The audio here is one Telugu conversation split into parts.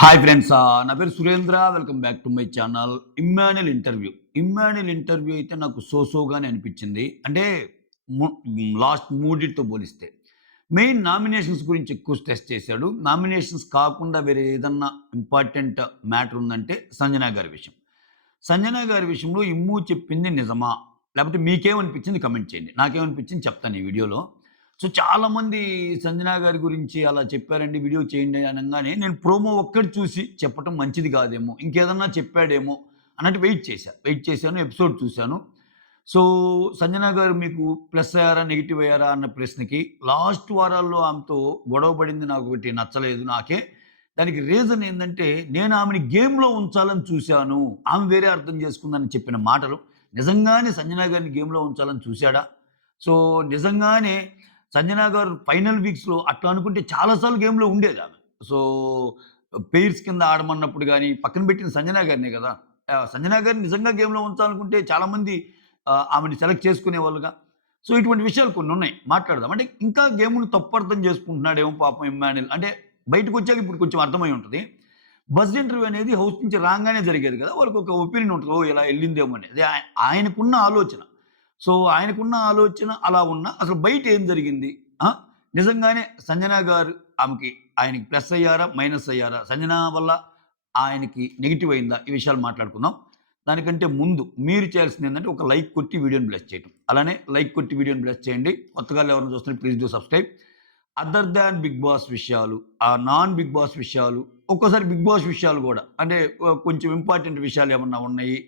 హాయ్ ఫ్రెండ్స్, నా పేరు Surendra. Welcome back to my channel. Emmanuel interview అయితే నాకు సోగానే అనిపించింది. అంటే ము లాస్ట్ మూడిటితో పోలిస్తే. మెయిన్ నామినేషన్స్ గురించి ఎక్కువ స్ట్రెస్ చేశాడు. నామినేషన్స్ కాకుండా వేరే ఏదన్నా ఇంపార్టెంట్ మ్యాటర్ ఉందంటే సంజన గారి విషయం. సంజన గారి విషయంలో ఇమ్ము చెప్పింది నిజమా? లేకపోతే మీకేమనిపించింది కమెంట్ చేయండి. నాకేమనిపించింది చెప్తాను ఈ వీడియోలో. సో, చాలామంది సంజన గారి గురించి అలా చెప్పారండి, వీడియో చేయండి అనంగానే నేను ప్రోమో ఒక్కటి చూసి చెప్పటం మంచిది కాదేమో, ఇంకేదన్నా చెప్పాడేమో అన్నట్టు వెయిట్ చేశాను. ఎపిసోడ్ చూశాను. సో, సంజన గారు మీకు ప్లస్ అయ్యారా? నెగెటివ్ అయ్యారా? అన్న ప్రశ్నకి లాస్ట్ వారాల్లో ఆమెతో గొడవ పడింది నాకొకటి నచ్చలేదు నాకే. దానికి రీజన్ ఏందంటే, నేను ఆమెని గేమ్‌లో ఉంచాలని చూశాను. ఆమె వేరే అర్థం చేసుకుందని చెప్పిన మాటలు. నిజంగానే సంజన గారిని గేమ్‌లో ఉంచాలని చూసాడా? సో, నిజంగానే సంజన గారు ఫైనల్ వీక్స్‌లో అట్లా అనుకుంటే చాలా సార్లు గేమ్‌లో ఉండేదామె. సో, పెయిర్స్ కింద ఆడమన్నప్పుడు గాని, పక్కన పెట్టిన సంజన గారినే గదా! సంజన గారిని నిజంగా గేమ్‌లో ఉంచాలనుకుంటే చాలామంది ఆమెని సెలెక్ట్ చేసుకునేవాళ్ళుగా. సో, ఇటువంటి విషయాలు కొన్నున్నాయి. మాట్లాడదాం. అంటే ఇంకా గేమ్‌ని తప్పు అర్థం చేసుకుంటున్నాడేమో పాపం ఇమ్మాన్యుల్. అంటే బయటకొచ్చాక ఇప్పుడు కొంచెం అర్థమై ఉంటది. బజ్ ఇంటర్వ్యూ అనేది హౌస్ నుంచి రాంగానే జరిగేది కదా! వాళ్ళకొక ఒపీనియన్ ఉంటది. ఓహ్! ఇలా ఎళ్ళిందేమో అని. అది ఆయనకున్న ఆలోచన. సో, ఆయనకున్న ఆలోచన అలా ఉన్నా అసలు బయట ఏం జరిగింది? ఆ! నిజంగానే సంజన గారు ఆయనకి ప్లస్ అయ్యారా? మైనస్ అయ్యారా? సంజన వల్ల ఆయనకి నెగెటివ్ అయిందా? ఈ విషయాలు మాట్లాడుకుందాం. దానికంటే ముందు మీరు చేయాల్సిందేంటంటే ఒక లైక్ కొట్టి వీడియోని బ్లెస్ చేయటం. అలానే లైక్ కొట్టి వీడియోని బ్లెస్ చేయండి. కొత్తగా ఎవరైనా చూస్తుంటే please do subscribe. Other than Bigg Boss విషయాలు, నాన్ బిగ్ బాస్ విషయాలు, ఒక్కోసారి బిగ్ బాస్ విషయాలు గూడా అంటే కొంచెం ఇంపార్టెంట్ విషయాలు ఏమన్నా ఉన్నాయి.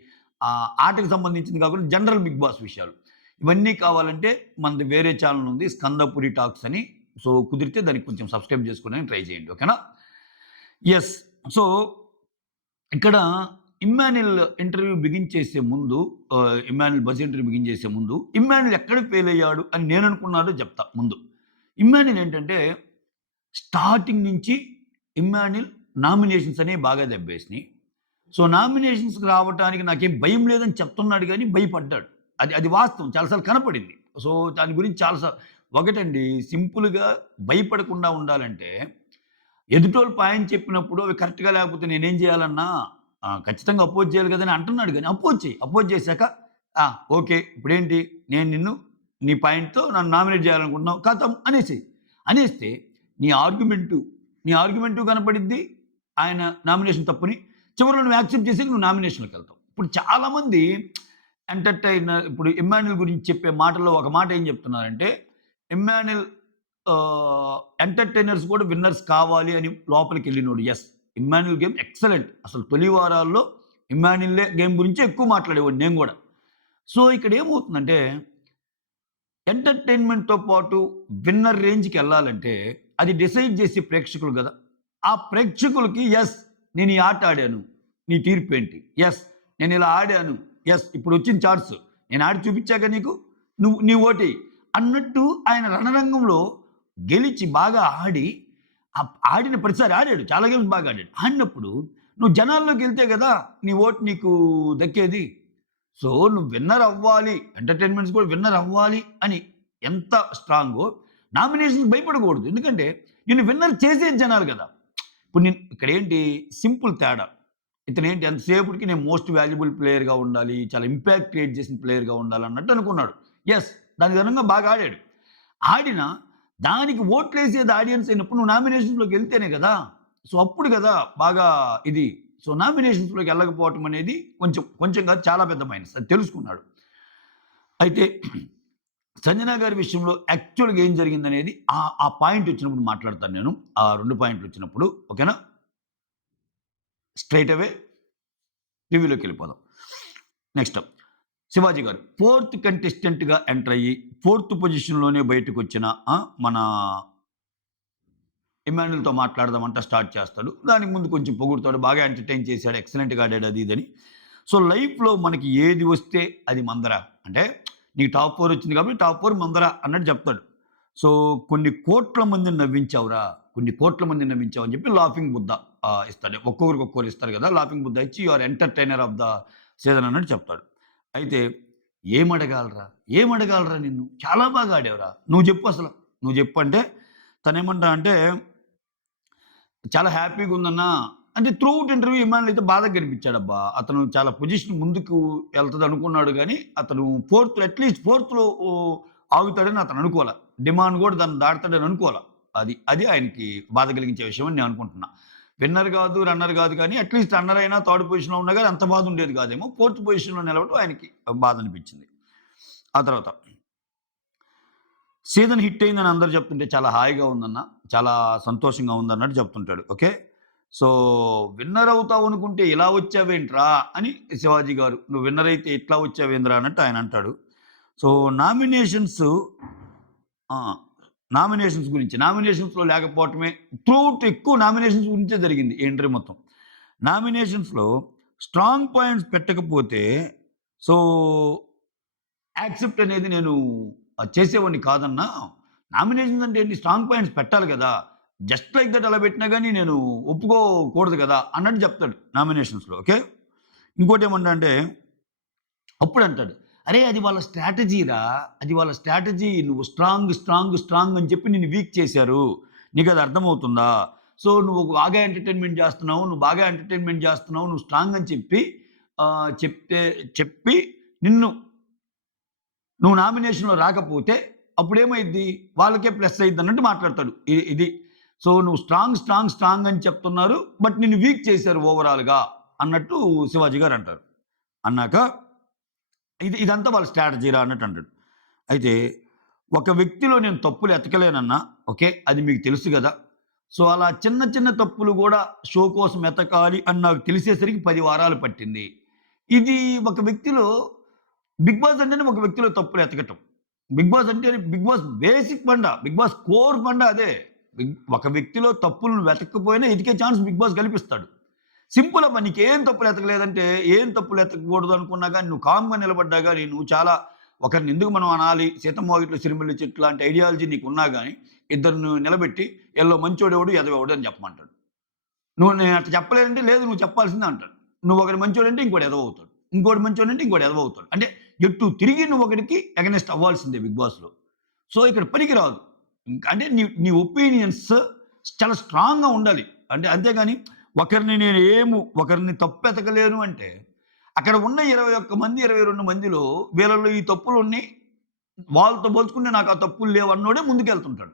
ఆటకి సంబంధించింది కాకుండా జనరల్ బిగ్ బాస్ విషయాలు. ఇవన్నీ కావాలంటే మనది వేరే ఛానెల్ ఉంది, స్కందపురి టాక్స్ అని. సో, కుదిరితే దానికి కొంచెం సబ్స్క్రైబ్ చేసుకోవడానికి ట్రై చేయండి. ఓకేనా? యెస్. సో, ఇక్కడ ఇమ్మాన్యుల్ ఇంటర్వ్యూ బిగిన్ చేసే ముందు ఇమ్మాన్యుల్ బజ్ ఇంటర్వ్యూ బిగిన్ చేసే ముందు ఇమ్మాన్యుల్ ఎక్కడ ఫెయిల్ అయ్యాడు అని నేను అనుకున్నానో చెప్తా ముందు. ఇమ్మాన్యుల్ ఏంటంటే స్టార్టింగ్ నుంచి ఇమ్మాన్యుల్ నామినేషన్స్ అనేవి బాగా దెబ్బేసినాయి. సో, నామినేషన్స్‌కి రావటానికి నాకేం భయం లేదని చెప్తున్నాడు గానీ భయపడ్డాడు. అది వాస్తవం. చాలా సార్లు కనపడింది. సో, దాని గురించి ఒకటండి, సింపుల్‌గా భయపడకుండా ఉండాలంటే ఎదుటోళ్ళు పాయింట్ చెప్పినప్పుడు అవి కరెక్ట్‌గా లేకపోతే నేనేం చేయాలన్నా ఖచ్చితంగా అపోజ్ చేయాలి కదని అంటున్నాడు గానీ అపోజ్ చెయి. అపోజ్ చేశాక ఓకే. ఇప్పుడేంటి, నేను నీ పాయింట్‌తో నన్ను నామినేట్ చేయాలనుకుంటున్నావు. ఖతం అనేసేయి. అనేస్తే నీ ఆర్గ్యుమెంటు కనపడిద్ది. ఆయన నామినేషన్ తప్పుని చివరిలో నువ్వు యాక్సెప్ట్ చేసి నువ్వు నామినేషన్‌లోకెళ్తావు. ఇప్పుడు చాలామంది ఇప్పుడు ఇమ్మాన్యుల్ గురించి చెప్పే మాటల్లో ఒక మాట ఏం చెప్తున్నారంటే, ఇమ్మాన్యుల్ ఎంటర్‌టైనర్స్ కూడా విన్నర్స్ కావాలి అని లోపలికెళ్ళినోడు. యెస్. Emmanuel game excellent. అసలు తొలి వారాల్లో ఇమ్మాన్యులే గేమ్ గురించే ఎక్కువ మాట్లాడేవాడిని నేను గూడా. సో, ఇక్కడ ఏమవుతుందంటే ఎంటర్‌టైన్‌మెంట్‌తో పాటు విన్నర్ రేంజ్‌కెళ్ళాలంటే అది డిసైడ్ చేసే ప్రేక్షకులు గదా! ఆ ప్రేక్షకులకి యెస్, నేను ఈ ఆట ఆడాను. నీ తీర్పేంటి? యెస్, నేనిలా ఆడాను. యెస్, ఇప్పుడొచ్చిన ఛాన్స్. నేను ఆడి చూపిచ్చాగా నీకు. నీ ఓటెయి అన్నట్టు ఆయన రణరంగంలో గెలిచి బాగా ఆడి, ఆడిన ప్రతిసారి ఆడాడు. చాలా గేమ్స్ బాగా ఆడాడు. ఆడినప్పుడు నువ్వు జనాల్లోకెళ్తే గదా నీ ఓటు నీకు దక్కేది. సో, నువ్వు విన్నర్ అవ్వాలి, ఎంటర్‌టైన్‌మెంట్స్ కూడా విన్నర్ అవ్వాలి అని ఎంత స్ట్రాంగో నామినేషన్‌కి భయపడకూడదు. ఎందుకంటే నిన్ను విన్నర్ చేసేది జనాలు గదా! ఇప్పుడు ఇక్కడేంటి సింపుల్ తేడా. ఇతనేంటి ఎంతసేపటికి నేను మోస్ట్ వాల్యుబుల్ ప్లేయర్‌గా ఉండాలి, చాలా ఇంపాక్ట్ క్రియేట్ చేసిన ప్లేయర్‌గా ఉండాలన్నట్టు అనుకున్నాడు. యెస్, దానికి అనుగుణంగా బాగా ఆడాడు. ఆడినా దానికి ఓట్లేసేది ఆడియన్స్ అయినప్పుడు నువ్వు నామినేషన్స్‌లోకి ఎళ్తేనే గదా! సో, అప్పుడు గదా బాగా ఇది. సో, నామినేషన్స్‌లోకి ఎళ్ళకపోవటం అనేది కొంచెం కాదు, చాలా పెద్ద మైనస్. అది తెలుసుకున్నాడు. అయితే సంజన గారి విషయంలో యాక్చువల్‌గా ఏం జరిగిందనేది ఆ పాయింట్ వచ్చినప్పుడు మాట్లాడతాను నేను. ఆ 2 పాయింట్లు వచ్చినప్పుడు. ఓకేనా? స్ట్రెయిట్ అవే రివ్యూలోకెళ్ళిపోదాం. నెక్స్ట్ శివాజీ గారు ఫోర్త్ కంటెస్టెంట్‌గా ఎంటర్ అయ్యి, ఫోర్త్ పొజిషన్‌లోనే బయటకొచ్చిన మన ఇమ్మాన్యుల్‌తో మాట్లాడదామంట స్టార్ట్ చేస్తాడు. దానికి ముందు కొంచెం పొగుడుతాడు. బాగా ఎంటర్‌టైన్ చేశాడు. ఎక్సలెంట్‌గా ఆడాడు అది ఇదని. సో, లైఫ్‌లో మనకి ఏది వస్తే అది మందర. అంటే నీకు టాప్ 4 వచ్చింది కాబట్టి టాప్ 4 మందర అన్నట్టు చెప్తాడు. సో, కొన్ని కోట్ల మందిని నవ్వించావురా, కొన్ని కోట్ల మందిని నవ్వించావు అని చెప్పి లాఫింగ్ బుద్ధ ఇస్తాడు. ఒక్కొక్కరు ఇస్తారు కదా! లాఫింగ్ బుద్ధ ఇచ్చి you are entertainer of the season అన్నట్టు చెప్తాడు. అయితే ఏమడగాలిరా నిన్ను? చాలా బాగా ఆడావురా. నువ్వు చెప్పు అసల. నువ్వు చెప్పు అంటే తనేమంటాడంటే చాలా హ్యాపీగా ఉందన్నా. అంటే త్రూఅవుట్ ఇంటర్వ్యూ ఇమానుల్ అయితే బాధగా కనిపించాడబ్బా. అతను చాలా పొజిషన్ ముందుకు వెళ్తది అనుకున్నాడు గానీ, అతను అట్‌లీస్ట్ ఫోర్త్‌లో ఆగుతాడని అతను అనుకోలా. డిమాండ్ గూడా దాన్ని దాటుతాడని అనుకోలా. అది ఆయనకి బాధ కలిగించే విషయం అని నేను అనుకుంటున్నా. విన్నర్ గాదు, రన్నర్ గాదు కానీ అట్‌లీస్ట్ రన్నర్ అయినా థర్డ్ పొజిషన్‌లో ఉన్నా గాని అంత బాధ ఉండేది కాదేమో. ఫోర్త్ పొజిషన్‌లో నిలవడం ఆయనకి బాధ అనిపించింది. ఆ తర్వాత సీజన్ హిట్ అయిందని అందరూ చెప్తుంటే చాలా హాయిగా ఉందన్న. చాలా సంతోషంగా ఉందన్నట్టు చెప్తుంటాడు. ఓకే. సో, విన్నర్ అవుతావు అనుకుంటే ఇలా వచ్చావేంట్రా అని శివాజీ గారు. నువ్వు విన్నర్ అయితే ఇట్లా వచ్చావేందిరా అన్నట్టు ఆయన అంటాడు. సో, నామినేషన్స్ ఆ! నామినేషన్స్‌లో లేకపోవటమే త్రూఅవుట్ ఎక్కువ నామినేషన్స్ గురించే జరిగింది ఈ ఎంట్రీ మొత్తం. నామినేషన్స్‌లో స్ట్రాంగ్ పాయింట్స్ పెట్టకపోతే సో, యాక్సెప్ట్ అనేది నేను చేసేవాడిని కాదన్నా. నామినేషన్స్ అంటే ఏంటి స్ట్రాంగ్ పాయింట్స్ పెట్టాలి గదా! జస్ట్ లైక్ దట్ అలా పెట్టినా గాని నేను ఒప్పుకోకూడదు గదా! అన్నట్టు చెప్తాడు నామినేషన్స్‌లో. ఓకే. ఇంకోటేమన్నా అంటే అప్పుడంటాడు. "అరే! అది వాళ్ళ స్ట్రాటజీరా. అది వాళ్ళ స్ట్రాటజీ. నువ్వు స్ట్రాంగ్ అని చెప్పి నిన్ను వీక్ చేశారు. నీకది అర్థమవుతుందా? సో, నువ్వు బాగా ఎంటర్‌టైన్‌మెంట్ జేస్తున్నావు. నువ్వు స్ట్రాంగ్ అని చెప్పి చెప్పి నిన్ను నువ్వు నామినేషన్‌లో రాకపోతే అప్పుడేమైద్ది? వాళ్ళకే ప్లస్ అయిద్దన్నట్టు మాట్లాడతాడు. ఇది. సో, నువ్వు స్ట్రాంగ్ అని చెప్తున్నారు. బట్ నిన్ను వీక్ చేశారు ఓవరాల్‌గా అన్నట్టు శివాజీ గారంటారు. అన్నాక ఇదంతా వాళ్ళ స్ట్రాటజీరా అన్నట్టు అంటాడు. అయితే ఒక వ్యక్తిలో నేను తప్పులు ఎతకలేనన్నా. ఓకే. అది మీకు తెలుసు గదా! సో, అలా చిన్న తప్పులు గూడా షో కోసం ఎతకాలి అని నాకు తెలిసేసరికి 10 వారాలు పట్టింది. ఇది ఒక వ్యక్తిలో 'బిగ్ బాస్' అంటేనే ఒక వ్యక్తిలో తప్పులు ఎతకటం. 'బిగ్ బాస్' బేసిక్ బండ. 'బిగ్ బాస్' కోర్ బండ అదే. ఒక వ్యక్తిలో తప్పులను వెతకకపోయినా ఎతికే ఛాన్స్ 'బిగ్ బాస్' కల్పిస్తాడు. సింపుల్ అబ్బా! నీకేం తప్పులు ఎతకలేదంటే, ఏం తప్పులు ఎతకకూడదు అనుకున్నా గాని, నువ్వు కామ్‌గా నిలబడ్డా గాని, నువ్వు చాలా ఒకరిని ఎందుకు మనం అనాలి, సీతమ్మ వాకిట్లో సిరిమల్లె చెట్టు లాంటి ఐడియాలజీ నీకున్నా గాని, ఇద్దరిని నిలబెట్టి, ఈళ్ళో మంచోడెవడు, ఎదవెవడు అని చెప్పమంటాడు. నేను అట్లా చెప్పలేనంటే, లేదు నువ్వు చెప్పాల్సిందే అంటాడు. నువ్వు ఒకడు మంచోడంటే ఇంకోడు ఎదవవుతాడు. ఇంకోడు మంచోడంటే ఇంకోడు ఎదవవుతాడు. అంటే ఎటు తిరిగి నువ్వు ఒకడికి అగైనెస్ట్ అవ్వాల్సిందే 'బిగ్ బాస్‌లో'. సో, ఇక్కడ పనికిరాదు. అంటే నీ నీ ఒపీనియన్స్ చాలా స్ట్రాంగ్‌గా ఉండాలి. అంటే అంతేగాని ఒకరిని తప్పెతకలేను అంటే, అక్కడ ఉన్న 21 మంది, 22 మందిలో వీళ్ళలో ఈ తప్పులున్నయి. వాళ్ళతో పోల్చుకుంటే నాకు ఆ తప్పులు లేవన్నోడే ముందుకెళ్తుంటాడు.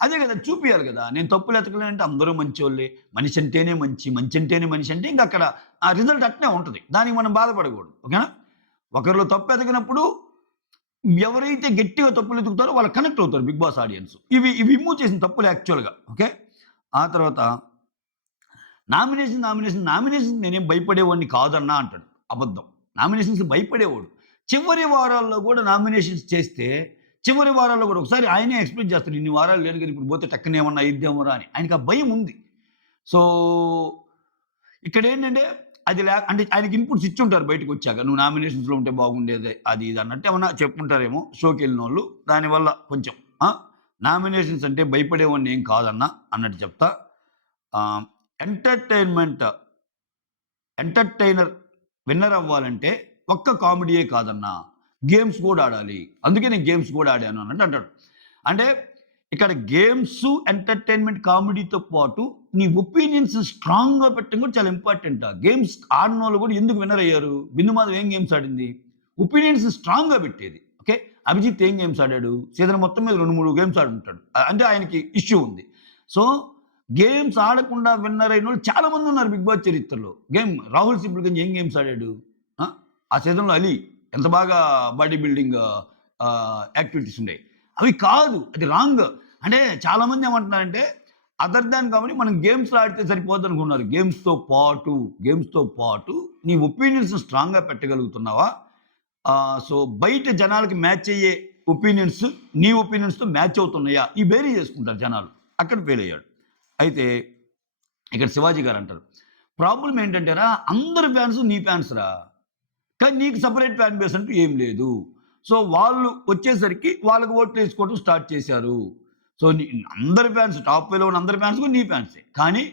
అదే గదా! చూపియాలి గదా! నేను తప్పులు ఎతకలేనంటే అందరూ మంచోళ్ళే. మనిషి అంటేనే మనిషి అంటేనే మనిషి అంటే ఇంకక్కడ ఆ రిజల్ట్ అట్నే ఉంటది. దానికి మనం బాధపడకూడదు. ఓకేనా? ఒకరిలో తప్పు ఎతకనప్పుడు ఎవరైతే గట్టిగా తప్పులు ఎతుకుతారో వాళ్ళు కనెక్ట్ అవుతారు 'బిగ్ బాస్' ఆడియన్స్. ఇవి రిమూవ్ చేసిన తప్పులు యాక్చువల్‌గా. ఓకే. ఆ తర్వాత నామినేషన్స్ నేనేం భయపడేవాడిని కాదన్నా అంటాడు. అబద్ధం. నామినేషన్స్‌కి భయపడేవాడు. చివరి వారాల్లో గూడా నామినేషన్స్ చేస్తే, చివరి వారాల్లో గూడా ఒకసారి ఆయనే ఎక్స్‌ప్లెయిన్ చేస్తాడు. ఇన్ని వారాలు లేను కదా! ఇప్పుడు పోతే టక్కన ఏమన్నా అయిద్దేమోరా అని. ఆయనకి ఆ భయం ఉంది. సో, ఇక్కడేంటంటే అది అంటే ఆయనకి ఇన్‌పుట్స్ ఇచ్చుంటారు బయటకొచ్చాక. నువ్వు నామినేషన్స్‌లో ఉంటే బాగుండేదే అది ఇది అన్నట్టు ఏమన్నా చెప్పుంటారేమో షోకెళ్ళినోళ్ళు. దానివల్ల కొంచెం ఆ! నామినేషన్స్ అంటే భయపడేవాడిని ఏం కాదన్నా అన్నట్టు చెప్తా. ఆహ్, ఎంటర్‌టైన్‌మెంట్ ఎంటర్‌టైనర్ విన్నర్ అవ్వాలంటే ఒక్క కామెడీయే కాదన్నా. గేమ్స్ గూడా ఆడాలి. అందుకే నేను గేమ్స్ గూడా ఆడాను అన్నట్టు అంటాడు. అంటే ఇక్కడ గేమ్స్, ఎంటర్‌టైన్‌మెంట్, కామెడీతో పాటు నీ ఒపీనియన్స్ స్ట్రాంగ్‌గా పెట్టడం కూడా చాలా ఇంపార్టెంట్. గేమ్స్ ఆడనోళ్ళు గూడా ఎందుకు విన్నర్ అయ్యారు? బిందు మాధవ్ ఏం గేమ్స్ ఆడింది? ఒపీనియన్స్ స్ట్రాంగ్‌గా పెట్టేది. ఓకే. అభిజిత్ ఏం గేమ్స్ ఆడాడు? సీజన్ మొత్తం మీద 2, 3 గేమ్స్ ఆడుంటాడు. అంటే ఆయనకి ఇష్యూ ఉంది. సో, గేమ్స్ ఆడకుండా విన్నర్ అయినోళ్ళు చాలా మంది ఉన్నారు 'బిగ్ బాస్' చరిత్రలో. రాహుల్ సిప్లిగంజ్ ఏం గేమ్స్ ఆడాడు? ఆ! ఆ సీజన్‌లో 'అలీ' ఎంత బాగా బాడీ బిల్డింగ్ యాక్టివిటీస్ ఉండేయి. అవి కాదు. అది రాంగ్. అంటే చాలామంది ఏమంటున్నారంటే అదర్ దాన్ కామెడీ మనం గేమ్స్‌లో ఆడితే సరిపోద్దనుకున్నారు. గేమ్స్‌తో పాటు నీ ఒపీనియన్స్ స్ట్రాంగ్‌గా పెట్టగలుగుతున్నావా? సో, బయట జనాలకి మ్యాచ్ అయ్యే ఒపీనియన్స్ నీ ఒపీనియన్స్‌తో మ్యాచ్ అవుతున్నాయా? ఈ బేరీ చేసుకుంటారు జనాలు. అక్కడ ఫెయిల్ అయ్యాడు. అయితే ఇక్కడ శివాజీ గారంటారు. ప్రాబ్లమ్ ఏంటంటేరా అందరి ఫ్యాన్స్ నీ ఫ్యాన్స్ రా. కానీ నీకు సెపరేట్ ఫ్యాన్ బేస్ అంటూ ఏం లేదు. సో, వాళ్ళు వచ్చేసరికి వాళ్ళకి ఓట్లేసుకోవడం స్టార్ట్ చేశారు. సో, అందరి ఫ్యాన్స్ టాప్ ఫైవ్‌లో ఉన్న అందరి ఫ్యాన్స్ కూడా నీ ఫ్యాన్సే. కానీ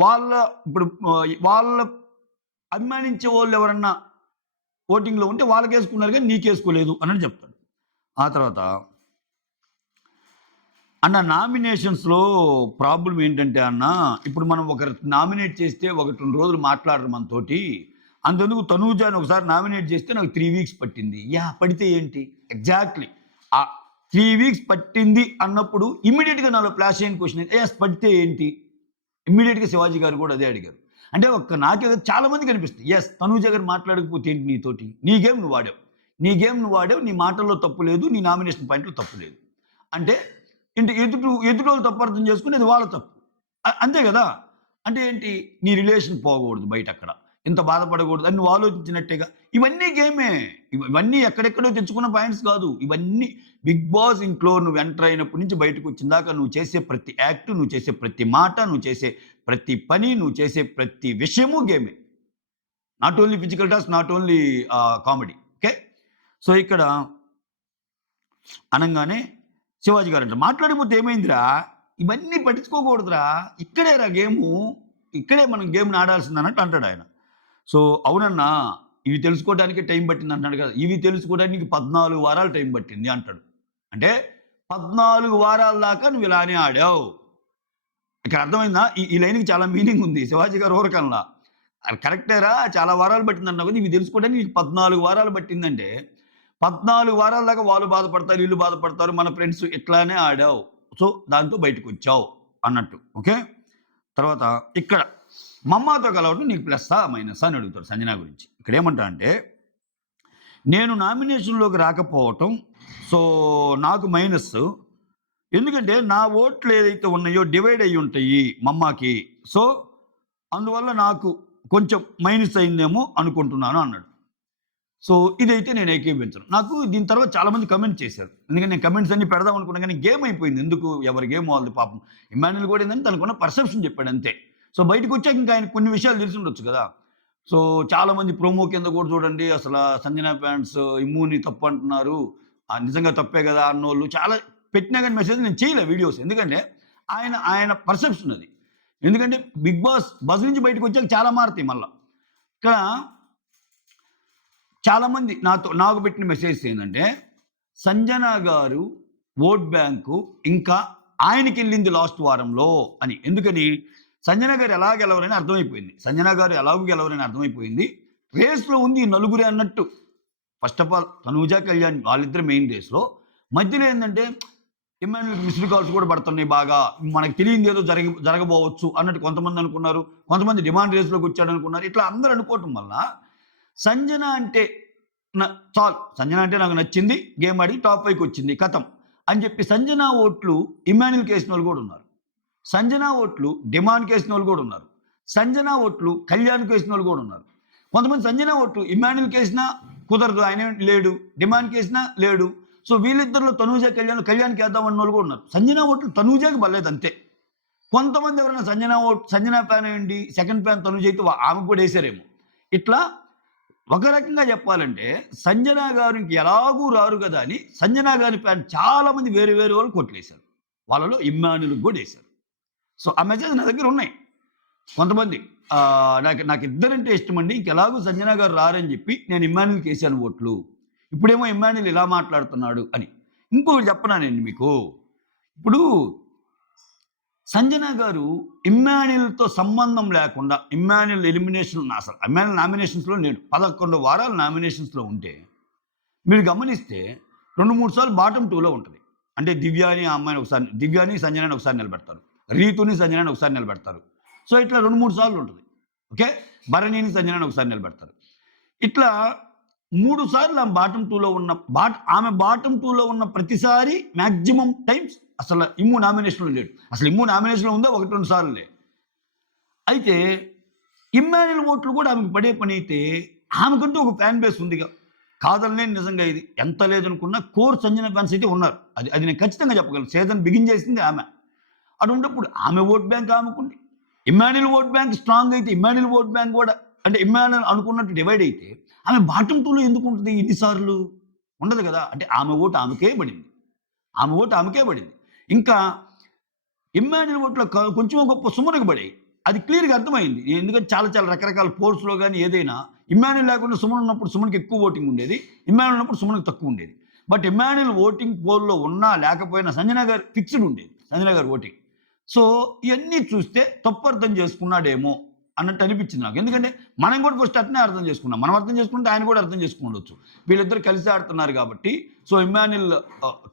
వాళ్ళ ఇప్పుడు వాళ్ళ అభిమానించే వాళ్ళెవరన్నా ఓటింగ్‌లో ఉంటే వాళ్ళకేసుకున్నారు గానీ నీకేసుకోలేదు అన్నట్టు చెప్తాడు. ఆ తర్వాత అన్న నామినేషన్స్‌లో ప్రాబ్లమ్ ఏంటంటే అన్న, ఇప్పుడు మనం ఒకరు నామినేట్ చేస్తే 1, 2 రోజులు మాట్లాడరు మనతోటి. అంతెందుకు తనూజాని ఒకసారి నామినేట్ చేస్తే నాకు 3 వీక్స్ పట్టింది. పడితే ఏంటి? ఎగ్జాక్ట్‌లీ. ఆ 3 వీక్స్ పట్టింది అన్నప్పుడు ఇమ్మీడియేట్‌గా నాలో ఫ్లాష్ అయిన క్వెషన్ పడితే ఏంటి? ఇమ్మీడియేట్‌గా శివాజీ గారు కూడా అదే అడిగారు. అంటే నాకే కాదు చాలా మందికి అనిపిస్తుంది. తనూజ గారు మాట్లాడకపోతే ఏంటి నీతోటి? నీ గేమ్ నువ్వు ఆడావు. నీ గేమ్ నువ్వు ఆడావు. నీ మాటల్లో తప్పు లేదు. నీ నామినేషన్ పాయింట్‌లో తప్పు లేదు. అంటే ఏంటి ఎదుటోళ్ళు తప్పు అర్థం చేసుకొని అది వాళ్ళ తప్పు. అంతే గదా! అంటే ఏంటి? నీ రిలేషన్ పోగూడదు బయటక్కడ. ఇంత బాధపడకూడదు అని నువ్వు ఆలోచించినట్టేగా. ఇవన్నీ గేమే. ఇవన్నీ ఎక్కడెక్కడో తెచ్చుకున్న పాయింట్స్ కాదు. ఇవన్నీ బిగ్ బాస్ ఇంట్లో నువ్వు ఎంటర్ అయినప్పటి నుంచి బయటకొచ్చిన దాకా నువ్వు చేసే ప్రతి యాక్ట్, నువ్వు చేసే ప్రతి మాట, నువ్వు చేసే ప్రతి పని, నువ్వు చేసే ప్రతి విషయము గేమే. Not only physical task, not only comedy. Okay. So, ఇక్కడ అనంగానే శివాజీ గారంట, "మాట్లాడకపోతే ఏమైందిరా? ఇవన్నీ పట్టించుకోకూడదురా. ఇక్కడేరా గేము. ఇక్కడే మనం గేమ్‌ని ఆడాల్సిందన్నట్టు" అంటాడాయన. సో, అవునన్నా ఇవి తెలుసుకోవడానికే టైం పట్టింది అంటున్నాడు కదా! ఇవి తెలుసుకోవడానికి 14 వారాలు టైం పట్టింది అంటాడు. అంటే 14 వారాల దాకా నువ్వు ఇలానే ఆడావు. ఇక్కడ అర్థమైందా? ఈ ఈ లైన్‌కి చాలా మీనింగ్ ఉంది. శివాజీ గారు ఊరకనలా. అది కరెక్టేరా చాలా వారాలు పట్టిందన్నావు కదా! ఇవి తెలుసుకోవడానికి నీకు 14 వారాలు పట్టిందంటే 14 వారాల దాకా వాళ్ళు బాధపడతారు, వీళ్ళు బాధపడతారు. మన ఫ్రెండ్స్ ఇట్లానే ఆడావు. సో, దాంతో బయటకొచ్చావు అన్నట్టు. ఓకే. తర్వాత ఇక్కడ మమ్మాతో కలవడం నీకు ప్లస్సా? మైనస్సా? అని అడుగుతారు సంజన గురించి. ఇక్కడేమంటా అంటే, నేను నామినేషన్‌లోకి రాకపోవటం సో, నాకు మైనస్సు. ఎందుకంటే, నా ఓట్లు ఏదైతే ఉన్నాయో డివైడ్ అయ్యుంటాయి మమ్మాకి. సో, అందువల్ల నాకు కొంచెం మైనస్ అయిందేమో అనుకుంటున్నాను అన్నాడు. సో, ఇదైతే నేను ఏకీభవించను. నాకు దీని తర్వాత చాలామంది కమెంట్ చేశారు. ఎందుకంటే నేను కమెంట్స్ అన్నీ పెడదాం అనుకున్నా కానీ గేమ్ అయిపోయింది. ఎందుకు ఎవరి గేమ్ వాళ్ళది పాపం. ఇమ్మాన్యుల్ కూడా ఏందంటే తనకున్న పర్సెప్షన్ చెప్పాడు అంతే. సో, బయటకొచ్చాక ఇంకా ఆయనకు కొన్ని విషయాలు తెలిసుండొచ్చు కదా! సో, చాలామంది ప్రోమో కింద కూడా చూడండి అసల సంజన ఫ్యాన్స్ ఇమ్ముని తప్పు అంటున్నారు. నిజంగా తప్పే కదా అన్నోళ్ళు చాలా పెట్టినా గాని మెసేజ్‌లు నేను చేయలే వీడియోస్. ఎందుకంటే ఆయన పర్సెప్షన్ అది. ఎందుకంటే బిగ్ బాస్ బజ్ నుంచి బయటకొచ్చాక చాలా మారతాయి మళ్ళా. ఇక్కడ చాలామంది నాకు పెట్టిన మెసేజెస్ ఏందంటే, సంజన గారు ఓట్ బ్యాంకు ఇంకా ఆయనకెళ్ళింది లాస్ట్ వారంలో అని. ఎందుకని? సంజన గారు ఎలా గెలవరని అర్థమైపోయింది. సంజన గారు ఎలాగూ గెలవరని అర్థమైపోయింది. రేస్‌లో ఉంది ఈ నలుగురే అన్నట్టు. First of all Tanuja, Kalyan వాళ్ళిద్దరు మెయిన్ రేస్‌లో. మధ్యలో ఏందంటే ఇమ్మాన్యుల్‌కి మిస్డ్ కాల్స్ కూడా పడుతున్నాయి బాగా. మనకు తెలియనిదేదో జరగబోవచ్చు అన్నట్టు కొంతమంది అనుకున్నారు. కొంతమంది డిమాండ్ రేస్‌లోకి వచ్చాడనుకున్నారు. ఇట్లా అందరూ అనుకోవటం వల్ల సంజన అంటే చాలు. సంజన అంటే నాకు నచ్చింది. గేమ్ ఆడి టాప్ 5కి వచ్చింది. ఖతం. అని చెప్పి సంజన ఓట్లు ఇమ్మాన్యుల్‌కి ఏసినోళ్ళు కూడా ఉన్నారు. సంజన ఓట్లు డిమాండ్‌కి ఏసినోళ్ళు కూడా ఉన్నారు. సంజన ఓట్లు కళ్యాణ్‌కి ఏసినోళ్ళు కూడా ఉన్నారు. కొంతమంది సంజన ఓట్లు ఇమ్మాన్యుల్‌కి ఏసినా కుదరదు. ఆయన లేడు. డిమాండ్‌కి ఏసినా లేడు. సో, వీళ్ళిద్దరిలో తనూజ, కళ్యాణ్‌కి ఏద్దాం అన్నోళ్ళు కూడా ఉన్నారు. సంజన ఓట్లు తనూజకి పడలేదు అంతే. కొంతమంది ఎవరైనా సంజన ఫ్యాన్ అయ్యుండి సెకండ్ ఫ్యాన్ తనూజ అయితే ఆమెకు కూడా ఏసారేమో. ఇట్లా ఒక రకంగా చెప్పాలంటే సంజన గారికి ఎలాగూ రారు కదా అని సంజన గారి ఫ్యాన్ చాలా మంది వేరే వేరే వాళ్ళు కొట్లేశారు. వాళ్ళలో ఇమ్మాన్యుల్‌కి కూడా ఏశారు. సో, ఆ మెసేజ్ నా దగ్గర ఉన్నాయి. కొంతమంది నాకు ఇద్దరంటే ఇష్టమండి. ఇంకెలాగూ సంజన గారు రారని చెప్పి నేను ఇమ్మాన్యుల్‌కి ఏశాను ఓట్లు. ఇప్పుడేమో ఇమ్మాన్యుల్ ఇలా మాట్లాడుతున్నాడు అని. ఇంకొకటి చెప్పనానండి మీకు. ఇప్పుడు సంజన గారు ఇమ్మాన్యుల్‌తో సంబంధం లేకుండా ఇమ్మాన్యుల్ అసలు ఇమ్మాన్యుల్ నామినేషన్స్‌లో లేడు. 11 వారాలు నామినేషన్స్‌లో ఉంటే మీరు గమనిస్తే 2, 3 సార్లు బాటమ్ 2లో ఉంటది. అంటే దివ్యాని, సంజనని ఒకసారి నిలబెడతారు. రీతుని, సంజనని ఒకసారి నిలబెడతారు. సో, ఇట్లా 2, 3 సార్లు ఉంటది. ఓకే. భరణిని, సంజనని ఒకసారి నిలబెడతారు. ఇట్లా 3 సార్లు ఆమె బాటమ్ 2లో ఉన్న ప్రతిసారి మాక్సిమం టైమ్స్ అసలు ఇమ్ము నామినేషన్‌లో లేడు. అసలు ఇమ్ము నామినేషన్‌లో ఉందా 1, 2 సార్లులే. అయితే ఇమ్మాన్యుల్ ఓట్లు కూడా ఆమెకు పడే పనైతే ఆమెకంటూ ఒక ఫ్యాన్ బేస్ ఉందిగా. కాదనలేను నిజంగా ఇది. ఎంత లేదనుకున్నా కోర్ సంజన ఫ్యాన్స్ అయితే ఉన్నారు. అది నేను ఖచ్చితంగా చెప్పగలను. సీజన్ బిగిన్ చేసింది ఆమె. అటువంటప్పుడు ఆమె ఓట్ బ్యాంక్ ఆమెకుంది. ఇమ్మాన్యుల్ ఓట్ బ్యాంక్ స్ట్రాంగ్ అయితే ఇమ్మాన్యుల్ ఓట్ బ్యాంక్ కూడా అంటే ఇమ్మాన్యుల్ అనుకున్నట్టు డివైడ్ అయితే ఆమె బాటమ్ 2లో ఎందుకు ఉంటుంది ఇన్ని సార్లు? ఉండదు కదా! అంటే ఆమె ఓటు ఆమెకే పడింది. ఇంకా ఇమ్మాన్యుల్ ఓట్లో కొంచెమో గొప్పో సుమన్‌కి పడాయి. అది క్లియర్‌గా అర్థమైంది. ఎందుకంటే చాలా చాలా రకరకాల పోల్స్‌లో గాని ఏదైనా ఇమ్మాన్యుల్ లేకుండా సుమన్ ఉన్నప్పుడు సుమన్‌కి ఎక్కువ ఓటింగ్ ఉండేది. ఇమ్మాన్యుల్ ఉన్నప్పుడు సుమన్‌కి తక్కువ ఉండేది. బట్ ఇమ్మాన్యుల్ ఓటింగ్ పోల్‌లో ఉన్నా లేకపోయినా సంజన గారు ఫిక్స్‌డ్ ఉండేది. సంజన గారు ఓటింగ్. సో ఇవన్నీ చూస్తే తప్పు అర్థం చేసుకున్నాడేమో అన్నట్టు అనిపించింది నాకు. ఎందుకంటే మనం కూడా ఫస్ట్ అట్నే అర్థం చేసుకున్నాం. మనం అర్థం చేసుకుంటే ఆయన కూడా అర్థం చేసుకుండొచ్చు. వీళ్ళిద్దరు కలిసి ఆడుతున్నారు కాబట్టి, సో ఇమ్మాన్యుల్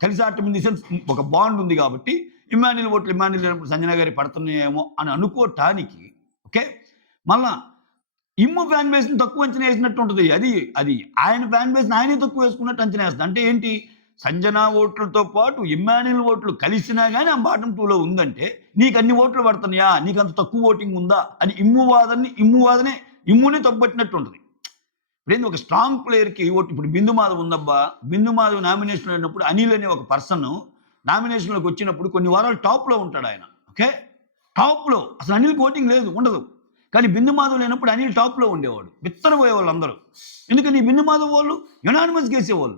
కలిసి ఆడటం ఇన్ ది సెన్స్ ఒక బాండ్ ఉంది కాబట్టి ఇమ్మాన్యుల్ ఓట్లు ఇమ్మాన్యుల్ లేనప్పుడు సంజన గారి పడుతున్నాయేమో అని అనుకోవటానికి ఓకే. మళ్ళా ఇమ్ము ఫ్యాన్ బేస్ని తక్కువ అంచనా వేసినట్టు ఉంటుంది. అది అది ఆయన ఫ్యాన్ బేస్ని ఆయనే తక్కువ వేసుకున్నట్టు అంచనా వేస్తుంది. అంటే ఏంటి, సంజన ఓట్లతో పాటు ఇమ్మాన్యుల్ ఓట్లు కలిసినా కానీ ఆ బాటం 2లో ఉందంటే నీకు అన్ని ఓట్లు పడుతున్నాయా, నీకు అంత తక్కువ ఓటింగ్ ఉందా అని ఇమ్మువాదనే ఇమ్ముని తప్పబట్టినట్టు ఉంటుంది. ఇప్పుడు ఒక స్ట్రాంగ్ ప్లేయర్కి ఓటు, ఇప్పుడు బిందు మాధవ్ ఉందబ్బా, బిందు మాధవ్ నామినేషన్లో అయినప్పుడు అనిల్ అనే ఒక పర్సన్ నామినేషన్లోకి వచ్చినప్పుడు కొన్ని వారాలు టాప్లో ఉంటాడు ఆయన. ఓకే, టాప్లో అసలు అనిల్కి ఓటింగ్ లేదు, ఉండదు. కానీ బిందు మాధవ్ లేనప్పుడు అనిల్ టాప్లో ఉండేవాడు, బిత్తరపోయే వాళ్ళు అందరూ. ఎందుకని బిందు మాధవ్ వాళ్ళు యునానిమస్ గేసేవాళ్ళు.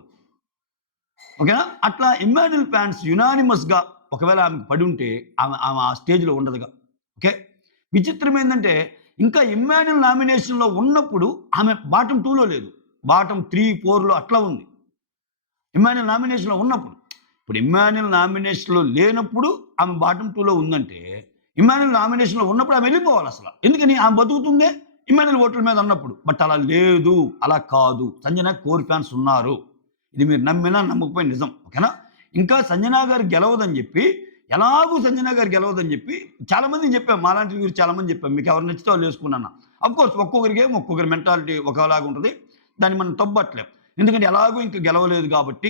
ఓకేనా, అట్లా ఇమ్మాన్యుల్ ఫ్యాన్స్ యునానిమస్గా ఒకవేళ ఆమెకు పడి ఉంటే ఆమె ఆ స్టేజ్లో ఉండదుగా. ఓకే, విచిత్రం ఏంటంటే ఇంకా ఇమ్మాన్యుల్ నామినేషన్లో ఉన్నప్పుడు ఆమె బాటం 2లో లేదు, బాటం 3, 4లో అట్లా ఉంది ఇమ్మాన్యుల్ నామినేషన్లో ఉన్నప్పుడు. ఇప్పుడు ఇమ్మాన్యుల్ నామినేషన్లో లేనప్పుడు ఆమె బాటం 2లో ఉందంటే ఇమ్మాన్యుల్ నామినేషన్లో ఉన్నప్పుడు ఆమె వెళ్ళిపోవాలి అసలు. ఎందుకని ఆమె బతుకుతుందే ఇమ్మాన్యుల్ ఓట్ల మీద ఉన్నప్పుడు. బట్ అలా లేదు, అలా కాదు. సంజన కోర్ ఫ్యాన్స్ ఉన్నారు, ఇది మీరు నమ్మినా నమ్మకపోయిన నిజం. ఓకేనా, ఇంకా సంజన గారు గెలవదని చెప్పి, ఎలాగూ సంజన గారు గెలవదని చెప్పి చాలామంది చెప్పాం, మాలాంటి గురించి చాలామంది చెప్పాం, మీకు ఎవరు నచ్చితే వాళ్ళు వేసుకున్నాను. అఫ్కోర్స్ ఒక్కొక్కరికి ఒక్కొక్కరి మెంటాలిటీ ఒకలాగా ఉంటుంది, దాన్ని మనం తప్పట్లేం. ఎందుకంటే ఎలాగో ఇంకా గెలవలేదు కాబట్టి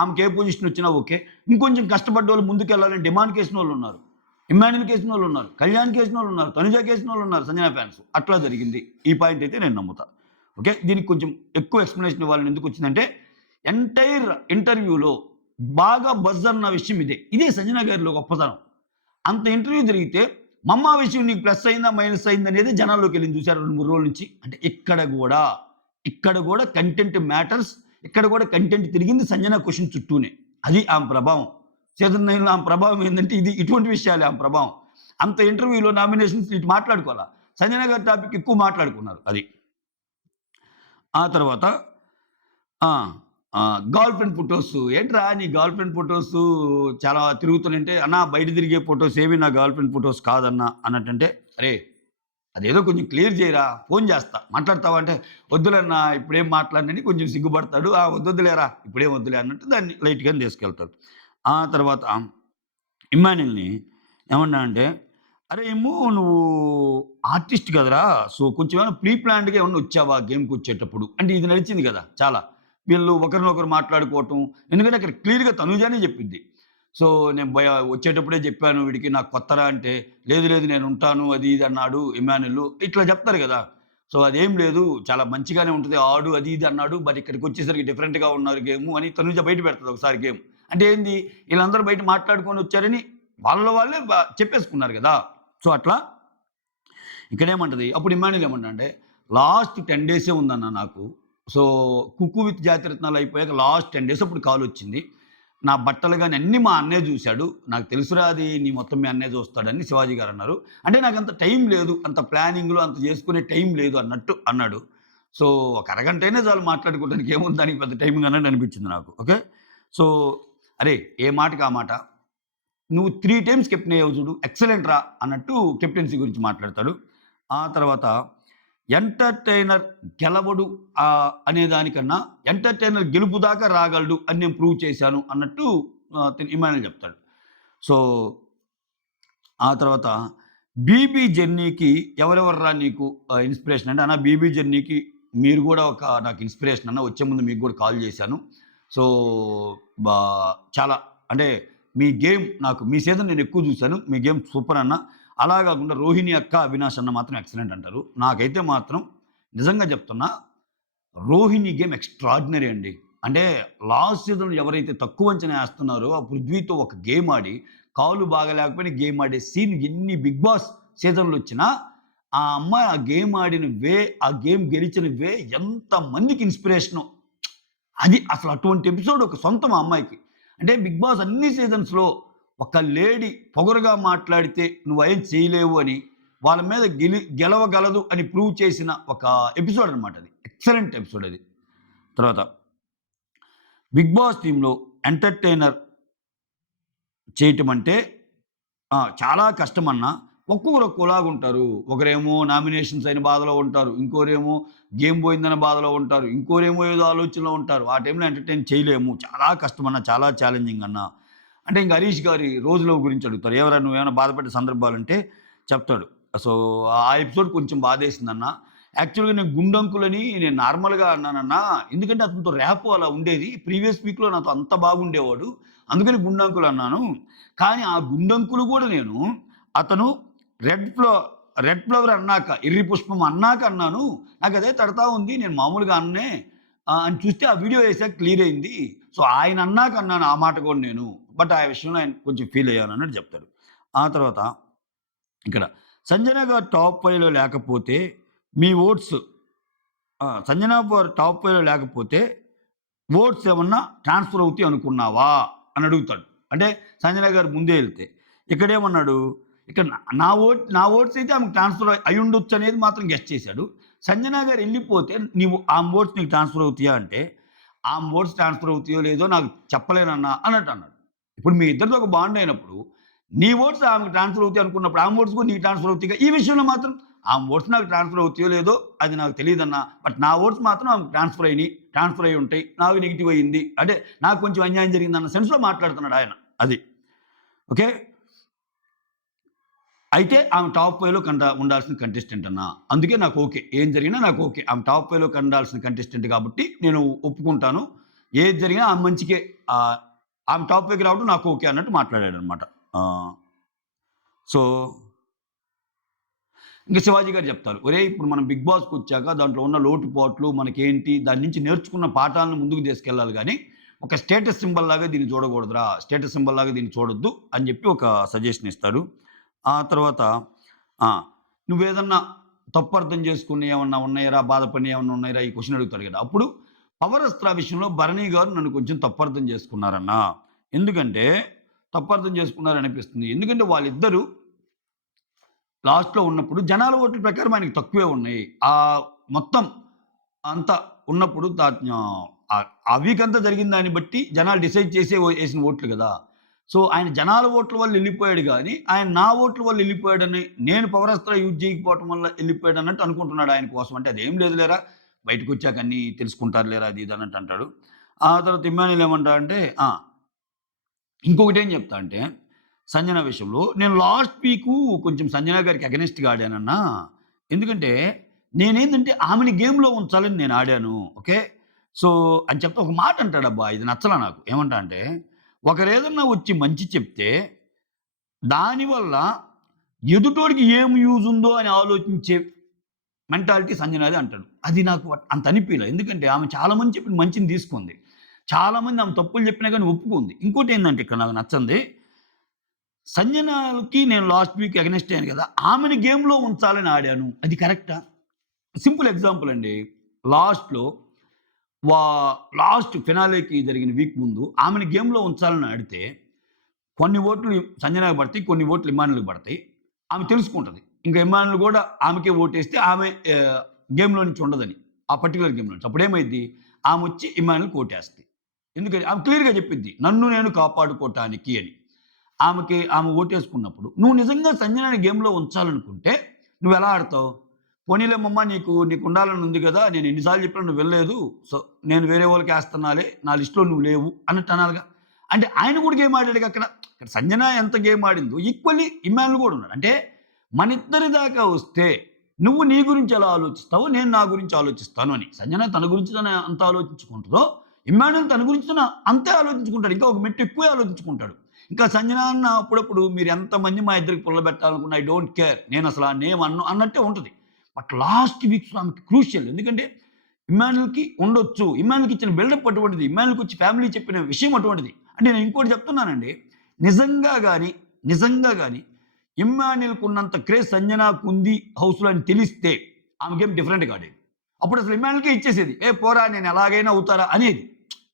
ఆమెకి ఏ పొజిషన్ వచ్చినా ఓకే. ఇంకొంచెం కష్టపడ్డ వాళ్ళు ముందుకు వెళ్ళాలని డిమాండ్ కేసిన వాళ్ళు ఉన్నారు, ఇమ్మాన్యుల్ కేసిన వాళ్ళు ఉన్నారు, కళ్యాణ్ కేసిన వాళ్ళు ఉన్నారు, తనుజ కేసిన వాళ్ళు ఉన్నారు, సంజన ఫ్యాన్స్. అట్లా జరిగింది. ఈ పాయింట్ అయితే నేను నమ్ముతా. ఓకే, దీనికి కొంచెం ఎక్కువ ఎక్స్ప్లెనేషన్ ఇవ్వాలని ఎందుకు వచ్చిందంటే ఎంటైర్ ఇంటర్వ్యూలో బాగా బజ్ అన్న విషయం ఇదే సంజన గారిలో గొప్పతనం. అంత ఇంటర్వ్యూ జరిగితే మమ్మ విషయం నీకు ప్లస్ అయిందా మైనస్ అయిందా అనేది జనాల్లోకి వెళ్ళి చూశారు 2-3 రోజుల నుంచి. అంటే ఇక్కడ కూడా కంటెంట్ మ్యాటర్స్, ఇక్కడ కూడా కంటెంట్ తిరిగింది సంజన క్వశ్చన్ చుట్టూనే. అది ఆమె ప్రభావం. సీజన్ 9లో ఆమె ప్రభావం ఏంటంటే ఇటువంటి విషయాలే ఆమె ప్రభావం. అంత ఇంటర్వ్యూలో నామినేషన్స్ ఇటు మాట్లాడుకోవాలా, సంజన గారి టాపిక్ ఎక్కువ మాట్లాడుకున్నారు. అది ఆ తర్వాత గర్ల్ ఫ్రెండ్ ఫొటోస్. ఏంట్రా నీ గర్ల్ ఫ్రెండ్ ఫొటోస్ చాలా తిరుగుతుంటే, అన్నా బయట తిరిగే ఫొటోస్ ఏవి నా గర్ల్ ఫ్రెండ్ ఫొటోస్ కాదన్నా అన్నట్టంటే, అరే అదేదో కొంచెం క్లియర్ చేయరా, ఫోన్ చేస్తా మాట్లాడతావా అంటే, వద్దులేనా ఇప్పుడేం మాట్లాడినని కొంచెం సిగ్గుపడతాడు. వద్దులేరా ఇప్పుడేం వద్దులే అన్నట్టు దాన్ని లైట్గా తీసుకెళ్తాడు. ఆ తర్వాత ఇమ్మాన్యుల్ని ఏమన్నా అంటే, అరే ఏమో నువ్వు ఆర్టిస్ట్ కదరా, సో కొంచెం ఏమైనా ప్రీ ప్లాన్డ్గా ఏమన్నా వచ్చావా గేమ్కి వచ్చేటప్పుడు అంటే. ఇది నడిచింది కదా చాలా, వీళ్ళు ఒకరినొకరు మాట్లాడుకోవటం. ఎందుకంటే అక్కడ క్లియర్గా తనుజానే చెప్పింది. సో నేను వచ్చేటప్పుడే చెప్పాను వీడికి నాకు కొత్తరా అంటే, లేదు నేను ఉంటాను అది ఇది అన్నాడు ఇమ్మాన్యుల్. ఇట్లా చెప్తారు కదా. సో అదేం లేదు, చాలా మంచిగానే ఉంటుంది ఆడు అది ఇది అన్నాడు. బట్ ఇక్కడికి వచ్చేసరికి డిఫరెంట్గా ఉన్నారు గేమ్ అని తనుజ బయట పెడుతుంది ఒకసారి గేమ్. అంటే ఏంది, వీళ్ళందరూ బయట మాట్లాడుకొని వచ్చారని వాళ్ళే చెప్పేసుకున్నారు కదా. సో అట్లా ఇక్కడేమంటది, అప్పుడు ఇమ్మాన్యుల్ ఏమంటా అంటే, లాస్ట్ 10 డేసే ఉందన్న నాకు. సో కుక్కు విత్ జాతిరత్నాలు అయిపోయాక లాస్ట్ 10 డేస్ అప్పుడు కాల్ వచ్చింది. నా బట్టలు కానీ అన్నీ మా అన్నయ్య చూశాడు, నాకు తెలుసురా అది నీ మొత్తం మీ అన్నయ్య చూస్తాడని శివాజీ గారు అన్నారు. అంటే నాకు అంత టైం లేదు, అంత ప్లానింగ్లో అంత చేసుకునే టైం లేదు అన్నట్టు అన్నాడు. సో ఒక అరగంట అయినా చాలు మాట్లాడుకోవడానికి, ఏముంది దానికి పెద్ద టైమింగ్ అన్నట్టు అనిపించింది నాకు. ఓకే, సో అరే ఏ మాటకి ఆ మాట, నువ్వు 3 టైమ్స్ కెప్టెన్ అయ్యావు చూడు, ఎక్సలెంట్ రా అన్నట్టు కెప్టెన్సీ గురించి మాట్లాడతాడు. ఆ తర్వాత ఎంటర్టైనర్ గెలవడు అనే దానికన్నా ఎంటర్టైనర్ గెలుపు దాకా రాగలడు అని నేను ప్రూవ్ చేశాను అన్నట్టు ఇమ్మాన్యుల్ చెప్తాడు. సో ఆ తర్వాత బీబీ జర్నీకి ఎవరెవర్రా నీకు ఇన్స్పిరేషన్ అంటే, అన్న బీబీ జర్నీకి మీరు కూడా ఒక నాకు ఇన్స్పిరేషన్ అన్న, వచ్చే ముందు మీకు కూడా కాల్ చేశాను. సో చాలా అంటే మీ గేమ్ నాకు, మీ సీజన్ నేను ఎక్కువ చూశాను, మీ గేమ్ సూపర్ అన్న. అలా కాకుండా రోహిణి అక్క, అవినాష్ అన్న మాత్రం ఎక్సలెంట్ అంటారు. నాకైతే మాత్రం నిజంగా చెప్తున్నా, రోహిణి గేమ్ ఎక్స్ట్రాడినరీ అండి. అంటే లాస్ట్ సీజన్లో ఎవరైతే తక్కువ అంచనా వేస్తున్నారో ఆ పృథ్వీతో ఒక గేమ్ ఆడి, కాలు బాగా లేకపోయినా గేమ్ ఆడే సీన్ ఎన్ని బిగ్ బాస్ సీజన్లు వచ్చినా ఆ అమ్మాయి ఆ గేమ్ ఆడిన వే, ఆ గేమ్ గెలిచిన వే ఎంతమందికి ఇన్స్పిరేషను. అది అసలు అటువంటి ఎపిసోడ్ ఒక సొంతం ఆ అమ్మాయికి. అంటే బిగ్ బాస్ అన్ని సీజన్స్లో ఒక లేడీ పొగరుగా మాట్లాడితే నువ్వేం చేయలేవు అని, వాళ్ళ మీద గెలవగలదు అని ప్రూవ్ చేసిన ఒక ఎపిసోడ్ అనమాట అది. ఎక్సలెంట్ ఎపిసోడ్ అది. తర్వాత బిగ్ బాస్ టీంలో ఎంటర్టైనర్ చేయటం అంటే చాలా కష్టమన్నా. ఒక్కొక్కరు ఒక్కోలాగా ఉంటారు. ఒకరేమో నామినేషన్స్ అయిన బాధలో ఉంటారు. ఇంకోరేమో గేమ్ పోయిందన్న బాధలో ఉంటారు. ఇంకోరేమో ఏదో ఆలోచనలో ఉంటారు. ఆ టైంలో ఎంటర్‌టైన్ చేయలేము. చాలా కష్టమన్నా, చాలా ఛాలెంజింగ్ అన్నా. అంటే ఇంక హరీష్ గారి రోజుల గురించి అడుగుతారు. "ఎవరా నువ్వేమైనా బాధపడ్డ సందర్భాలంటే" చెప్తాడు. సో, ఆ ఎపిసోడ్ కొంచెం బాధేసిందన్నా. యాక్చువల్‌గా నేను గుండంకులని నేను నార్మల్‌గా అన్నానన్నా. ఎందుకంటే అతనితో ర్యాపో అలా ఉండేది. ప్రీవియస్ వీక్‌లో నాతో అంత బాగుండేవాడు. అందుకని గుండంకుల్ అన్నాను. కానీ ఆ గుండంకులు గూడా నేను అతను రెడ్ ఫ్లో రెడ్ ఫ్లవర్ అన్నాక, ఎర్రి పుష్పం అన్నాక అన్నాను. నాకదే తడతా ఉంది. నేను మామూలుగా అననే అని చూస్తే ఆ వీడియో ఏసాక క్లియర్ అయింది. సో, ఆయన అన్నాక అన్నాను ఆ మాట కూడా నేను. బట్ ఆ విషయంలో ఆయన కొంచెం ఫీల్ అయ్యాను అన్నట్టు చెప్తాడు. ఆ తర్వాత ఇక్కడ సంజన గారు టాప్ 5లో లేకపోతే మీ ఓట్స్ సంజన గారు టాప్ 5లో లేకపోతే ఓట్స్ ఏమన్నా ట్రాన్స్‌ఫర్ అవుతాయి అనుకున్నావా? అని అడుగుతాడు. అంటే సంజన గారు ముందే ఎళ్తే. ఇక్కడేమన్నాడు? ఇక్కడ నా ఓట్స్ అయితే ఆమెకు ట్రాన్స్‌ఫర్ అయ్యుండొచ్చు అనేది మాత్రం గెస్ చేశాడు. సంజన గారు ఎళ్ళిపోతే ఆమె ఓట్స్ నీకు ట్రాన్స్‌ఫర్ అవుతాయా అంటే, ఆమె ఓట్స్ ట్రాన్స్‌ఫర్ అవుతాయో లేదో నాకు చెప్పలేనన్నా అన్నట్టు అన్నాడు. ఇప్పుడు మీ ఇద్దరిది ఒక బాండ్ అయినప్పుడు, నీ ఓట్స్ ఆమెకు ట్రాన్స్‌ఫర్ అవుతాయి అనుకున్నప్పుడు, ఆమె ఓట్స్ కూడా నీకు ట్రాన్స్‌ఫర్ అవుతాయిగా. ఈ విషయంలో మాత్రం ఆమె ఓట్స్ నాకు ట్రాన్స్‌ఫర్ అవుతాయో లేదో అది నాకు తెలీదన్నా. బట్ నా ఓట్స్ మాత్రం ఆమెకు ట్రాన్స్‌ఫర్ అయ్యి ఉంటాయి. నాకు నెగెటివ్ అయింది. అంటే నాకు కొంచెం అన్యాయం జరిగిందన్న సెన్స్‌లో మాట్లాడుతున్నాడు ఆయన. అది. ఓకే. అయితే ఆమె టాప్ 5లో ఉండాల్సిన కంటెస్టెంట్ అన్నా. అందుకే నాకు ఓకే. ఏం జరిగినా నాకు ఓకే. ఆమె టాప్ 5లో ఉండాల్సిన కంటెస్టెంట్ కాబట్టి నేను ఒప్పుకుంటాను. ఏది జరిగినా ఆమె మంచికే. ఆహ్, ఆమె టాప్ 5కి రావడం నాకు ఓకే అన్నట్టు మాట్లాడాడనమాట. ఆహ్, సో ఇంక శివాజీ గారు చెప్తారు. ఒరేయ్! ఇప్పుడు మనం 'బిగ్ బాస్'కొచ్చాక దాంట్లో ఉన్న లోటుపాట్లు మనకేంటి, దాని నుంచి నేర్చుకున్న పాఠాలను ముందుకు తీసుకెళ్ళాలి గానీ, ఒక స్టేటస్ సింబల్ లాగా దీన్ని చూడకూడదురా! స్టేటస్ సింబల్ లాగా దీన్ని చూడొద్దు అని చెప్పి ఒక సజెషన్ ఇస్తాడు. ఆ తర్వాత ఆ! నువ్వేదన్నా తప్పు అర్థం చేసుకున్నయి ఏమన్నా ఉన్నాయిరా? బాధపడినయి ఏమన్నా ఉన్నాయిరా? ఈ క్వెషన్ అడుగుతాడు కదా! అప్పుడు పవర్ అస్త్ర విషయంలో భరణి గారు నన్ను కొంచెం తప్పర్థం చేసుకున్నారన్నా. ఎందుకంటే తప్పర్థం చేసుకున్నారనిపిస్తుంది. ఎందుకంటే వాళ్ళిద్దరూ లాస్ట్‌లో ఉన్నప్పుడు జనాల ఓట్ల ప్రకారం ఆయనకి తక్కువే ఉన్నాయి. మొత్తం అంతా ఉన్నప్పుడు ఆ వీక్ అంతా జరిగిన దాన్ని బట్టి జనాలు డిసైడ్ చేసే ఏసిన ఓట్లు గదా! సో, ఆయన జనాల ఓట్ల వల్ల ఎళ్ళిపోయాడు గానీ, ఆయన నా ఓట్ల వల్ల ఎళ్ళిపోయాడని, నేను పవరాస్త్ర యూజ్ చేయకపోవటం వల్ల ఎళ్ళిపోయాడన్నట్టు అనుకుంటున్నాడు ఆయన కోసం. అంటే అదేం లేదు లేరా! బయటకొచ్చాక అన్నీ తెలుసుకుంటారు లేరా! అది ఇది అన్నట్టు అంటాడు. ఆ తర్వాత ఇమ్మాన్యుల్ ఏమంటాడంటే ఇంకొకటేం చెప్తా అంటే, సంజన విషయంలో నేను లాస్ట్ వీకు కొంచెం సంజన గారికి అగెనిస్ట్‌గా ఆడానన్నా. ఎందుకంటే, నేనేందంటే ఆమెని గేమ్‌లో ఉంచాలని నేను ఆడాను. ఓకే. సో, అని చెప్తే ఒక మాట అంటాడబ్బా! ఇది నచ్చలా నాకు. ఏమంటా అంటే, ఒకరేదన్నా వచ్చి మంచి చెప్తే, దానివల్ల ఎదుటోడికి ఏం యూజ్ ఉందో అని ఆలోచించే మెంటాలిటీ సంజనాది అంటాడు. అది నాకు అంత అనిపియలే. ఎందుకంటే ఆమె చాలా మంది చెప్పిన మంచిని తీసుకుంది. చాలా మంది ఆమె తప్పులు చెప్పినా గాని ఒప్పుకుంది. ఇంకోటేందంటే ఇక్కడ నాకు నచ్చంది సంజనాకి నేను లాస్ట్ వీక్ అగెనిస్ట్ అయ్యాను కదా! ఆమెని గేమ్‌లో ఉంచాలని ఆడాను. అది కరెక్టా? సింపుల్ ఎగ్జాంపుల్ అండి. లాస్ట్‌లో వా లాస్ట్ ఫినాలేకి జరిగిన వీక్ ముందు ఆమెని గేమ్‌లో ఉంచాలని ఆడితే కొన్ని ఓట్లు సంజనాకి పడతాయి. కొన్ని ఓట్లు ఇమ్మానుయేల్‌కి పడతాయి. ఆమె తెలుసుకుంటది. ఇంక ఇమ్మానుయేల్ గూడా ఆమెకే ఓటేస్తే ఆమె గేమ్‌లో నుంచి ఉండదని. ఆ పర్టిక్యులర్ గేమ్‌లో నుంచి. అప్పుడేమైద్ది? ఆమొచ్చి ఇమ్మానుయేల్‌కి ఓటేస్తది. ఎందుకని? ఆమె క్లియర్‌గా చెప్పిద్ది. నన్ను నేను కాపాడుకోటానికి అని. ఆమె ఓటేసుకున్నప్పుడు, నువ్వు నిజంగా సంజనని గేమ్‌లో ఉంచాలనుకుంటే నువ్వెలా ఆడతావు? పోనీలేమమ్మా నీకుండాలని ఉంది గదా! నేను ఎన్ని సార్లు చెప్పినా నువ్వు వినలేదు. సో, నేను వేరే వాళ్ళకేస్తన్నాలే. నా లిస్ట్‌లో నువ్వు లేవు అన్నట్టు అనాలిగా. అంటే ఆయన కూడా గేమ్ ఆడాడుగా అక్కడ. ఇక్కడ సంజన ఎంత గేమ్ ఆడిందో ఈక్వల్లీ ఇమ్మానుయేల్ గూడా ఉన్నాడు. అంటే మనిద్దరి దాకా వస్తే నువ్వు నీ గురించి ఎలా ఆలోచిస్తావో నేను నా గురించి ఆలోచిస్తాను అని. సంజన తన గురించి తను ఎంత ఆలోచించుకుంటదో ఇమ్మానుయేల్ తన గురించి తను అంతే ఆలోచించుకుంటాడు. ఇంకా ఒక మెట్టు ఎక్కువే ఆలోచించుకుంటాడు. ఇంకా సంజన అన్న అప్పుడప్పుడు మీరు ఎంతమంది మా ఇద్దరికి పుల్లబెట్టాలనుకున్నా ఐ డోంట్ కేర్. నేనసల ఆ నేమ్ అన్నట్టే ఉంటది. బట్ లాస్ట్ వీక్స్‌లో ఆమెకి క్రూషియల్. ఎందుకంటే ఇమ్మానుయేల్‌కి ఉండొచ్చు. ఇమ్మానుయేల్‌కి ఇచ్చిన బిల్డప్ అటువంటిది. ఇమ్మానుయేల్‌కొచ్చి ఫ్యామిలీ చెప్పిన విషయం అటువంటిది. అంటే నేను ఇంకోటి చెప్తున్నానండి. నిజంగా గాని, నిజంగా గాని ఇమ్మానుయేల్‌కున్నంత క్రేజ్ సంజనాకుంది హౌస్‌లో అని తెలిస్తే ఆమె గేమ్ డిఫరెంట్‌గా ఆడేది. అప్పుడసలు ఇమ్మానుయేల్‌కే ఇచ్చేసేది. "ఏ పోరా నేను ఎలాగైనా అవుతారా" అనేది.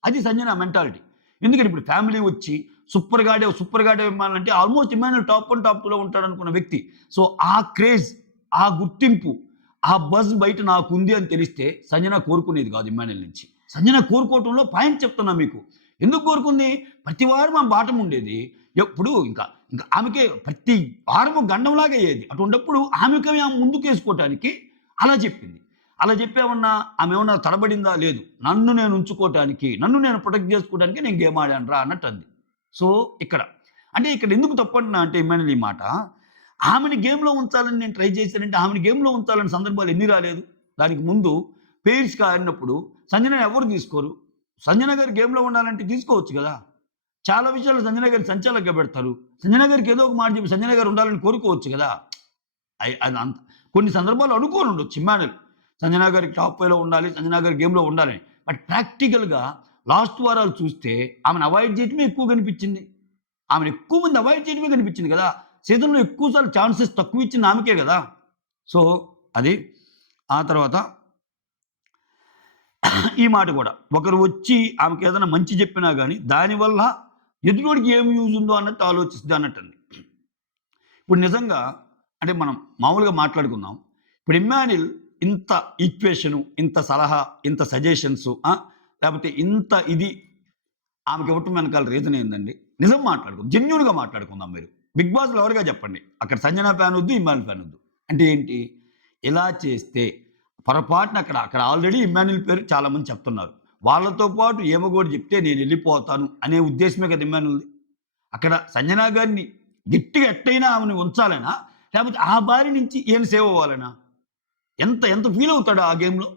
అది సంజన మెంటాలిటీ. ఎందుకంటే ఇప్పుడు ఫ్యామిలీ వచ్చి సూపర్‌గా ఆడావు ఇమ్మానుయేల్ అంటే ఆల్‌మోస్ట్ ఇమ్మానుయేల్ టాప్ 1, టాప్ 2లో ఉంటాడనుకున్న వ్యక్తి. సో, ఆ క్రేజ్, ఆ గుర్తింపు, ఆ బజ్ బయట నాకుంది అని తెలిస్తే సంజన కోరుకునేది కాదు ఇమ్మానుయేల్ నుంచి. సంజన కోరుకోవటంలో పాయింట్ చెప్తున్నా మీకు. ఎందుకు కోరుకుంది? ప్రతి వారం ఆమె బాటం ఉండేది. ఎప్పుడు ఇంకా ఇంకా ఆమెకే ప్రతి వారము గండంలాగా అయ్యేది. అటువంటప్పుడు ఆమెకమే ఆమె ముందుకేసుకోవటానికి అలా చెప్పింది. అలా చెప్పేమన్నా ఆమె ఏమన్నా తడబడిందా? లేదు. నన్ను నేను ఉంచుకోవటానికి, నన్ను నేను ప్రొటెక్ట్ చేసుకోవడానికి నేను గేమ్ ఆడానురా అన్నట్టు అంది. సో, ఇక్కడ అంటే ఇక్కడ ఎందుకు తప్పంటున్నా అంటే ఇమ్మానుయేల్ ఈ మాట, ఆమెని గేమ్‌లో ఉంచాలని నేను ట్రై చేశానంటే, ఆమెని గేమ్‌లో ఉంచాలని సందర్భాలు ఎన్ని రాలేదు? దానికి ముందు పెయిర్స్‌గా ఆడినప్పుడు సంజనని ఎవరు తీసుకోరు? సంజన గారు గేమ్‌లో ఉండాలంటే తీసుకోవచ్చు గదా! చాలా విషయాల్లో సంజన గారిని సంచాలకుగా పెడతారు. సంజన గారికి ఏదో ఒక మాట చెప్పి సంజన గారు ఉండాలని కోరుకోవచ్చు గదా! అది అంత కొన్ని సందర్భాల్లో అనుకోనుండొచ్చు ఇమ్మానుయేల్. సంజన గారికి టాప్ 5లో ఉండాలి. సంజన గారు గేమ్‌లో ఉండాలని. బట్ ప్రాక్టికల్‌గా లాస్ట్ వారాలు చూస్తే ఆమెను అవాయిడ్ చేయటమే ఎక్కువ కనిపించింది. ఆమెను ఎక్కువ మంది అవాయిడ్ చేయడమే కనిపించింది కదా! సీజన్‌లో ఎక్కువ సార్లు ఛాన్సెస్ తక్కువ ఇచ్చింది ఆమెకే గదా! సో, అది. ఆ తర్వాత ఈ మాట కూడా. ఒకరు వచ్చి ఆమెకేదైనా మంచి చెప్పినా గాని, దానివల్ల ఎదుటోడికి ఏం యూజ్ ఉందో అన్నట్టు ఆలోచిస్తది అన్నట్టండి. ఇప్పుడు నిజంగా అంటే మనం మామూలుగా మాట్లాడుకుందాం. ఇప్పుడు ఇమ్మాన్యుల్ ఇంత ఈక్వేషను, ఇంత సలహా, ఇంత సజెషన్సు లేపోతే ఇంత ఇది ఆమెకి ఇవ్వటం వెనకాల రీజన్ ఏందండి? నిజం మాట్లాడుకుందాం. జెన్యూన్‌గా మాట్లాడుకుందాం మీరు. 'బిగ్ బాస్'లో ఎవరుగా చెప్పండి. అక్కడ సంజన ఫ్యాన్ వద్దు, ఇమ్మాన్యుల్ ఫ్యాన్ వద్దు. అంటే ఏంటి? ఇలా చేస్తే పొరపాటున అక్కడ ఆల్రెడీ ఇమ్మాన్యుల్ పేరు చాలామంది చెప్తున్నారు. వాళ్ళతో పాటు ఈమె గూడా చెప్తే నేనెళ్ళిపోతాను అనే ఉద్దేశ్యమే కదా ఇమ్మాన్యుల్‌ది. అక్కడ సంజన గారిని గట్టిగా ఎట్టైనా ఆమెని ఉంచాలనా? లేపోతే ఆ బారి నుంచి ఈయన సేవ్ అవ్వాలనా? ఎంత ఎంత ఫీల్ అవుతాడు ఆ గేమ్‌లో?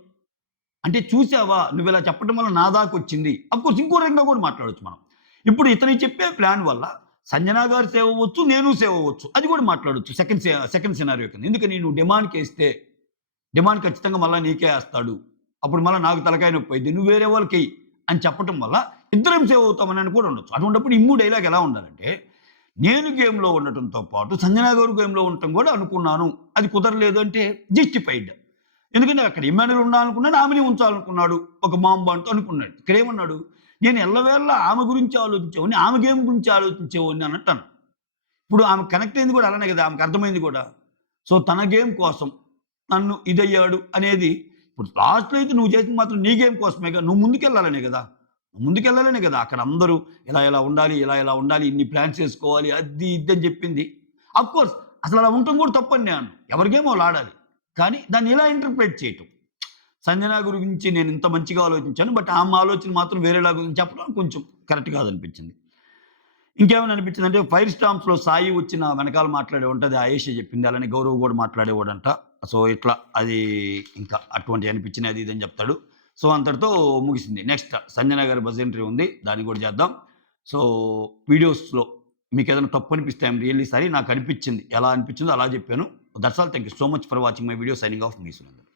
అంటే చూసావా నువ్విలా చెప్పడం వల్ల నా దాకొచ్చింది. అఫ్‌కోర్స్ ఇంకో రకంగా కూడా మాట్లాడొచ్చు మనం. ఇప్పుడు ఇతనికి చెప్పే ప్లాన్ వల్ల సంజన గారు సేవ్ అవ్వచ్చు, నేను సేవ్ అవ్వచ్చు. అది కూడా మాట్లాడొచ్చు సెకండ్ సినారియో కింద. ఎందుకని నువ్వు డిమాండ్‌కేస్తే డిమాండ్ ఖచ్చితంగా మళ్ళా నీకే ఏస్తాడు. అప్పుడు మళ్ళా నాకు తలకాయ నొప్పయిద్ది. నువ్వు వేరే వాళ్ళకెయి అని చెప్పటం వల్ల ఇద్దరం సేవ్ అవుతామని కూడా ఉండొచ్చు. అటువంటప్పుడు ఇమ్ము డైలాగ్ ఎలా ఉండాలంటే, నేను గేమ్‌లో ఉండటంతో పాటు సంజన గారు గేమ్‌లో ఉండటం కూడా అనుకున్నాను. అది కుదరలేదు అంటే జస్టిఫైడ్. ఎందుకంటే అక్కడ ఇమ్మాన్యుల్ ఉండాలనుకున్నాడు, ఆమెని ఉంచాలనుకున్నాడు. ఒక మామ్ బాండ్‌తో అనుకున్నాడు. ఇక్కడేమన్నాడు, నేను ఎల్లవేళలా ఆమె గురించి ఆలోచించేవాడిని, ఆమె గేమ్ గురించి ఆలోచించేవాడిని అన్నట్టన్నాడు. ఇప్పుడు ఆమె కనెక్ట్ అయింది కూడా అలానే కదా! ఆమెకు అర్థమైంది కూడా. సో, తన గేమ్ కోసం నన్ను ఇదయ్యాడు అనేది ఇప్పుడు లాస్ట్‌లో అయితే నువ్వు చేసింది మాత్రం నీ గేమ్ కోసమేగా. నువ్వు ముందుకెళ్ళాలనే కదా! ముందుకెళ్ళాలనే కదా! అక్కడ అందరూ ఇలా ఉండాలి, ఇలా ఉండాలి, ఇన్ని ప్లాన్స్ చేసుకోవాలి, అది ఇది అని చెప్పింది. అఫ్‌కోర్స్ అసలు అలా ఉండటం కూడా తప్పని నేను అనను. ఎవరి గేమ్ వాళ్ళు ఆడాలి. కానీ దాన్ని ఇలా ఇంటర్ప్రెట్ చేయటం. సంజన గురించి నేను ఇంత మంచిగా ఆలోచించాను. బట్ ఆమె ఆలోచన మాత్రం వేరేలాగా ఉందని చెప్పడం కొంచెం కరెక్ట్ కాదనిపించింది. ఇంకేమైనా అనిపించిందంటే 'ఫైర్ స్టాంప్స్‌లో' సాయి వచ్చి నా వెనకాల మాట్లాడేవంట అది ఆయేషా చెప్పింది. అలానే గౌరవ్ కూడా మాట్లాడేవాడంట. సో, ఇట్లా అది ఇంకా అటువంటివి అనిపించినయి అది ఇది అని చెప్తాడు. సో, అంతటితో ముగిసింది. నెక్స్ట్ సంజన గారి బజ్ ఎంట్రీ ఉంది. దాన్ని కూడా చేద్దాం. సో, వీడియోస్‌లో మీకేదైనా తప్పు అనిపిస్తే ఐయామ్ రియల్లీ సారీ. నాకు అనిపించింది. ఎలా అనిపించిందో అలా చెప్పాను. That's all. Thank you so much for watching my video. Signing off మీ సునందన్.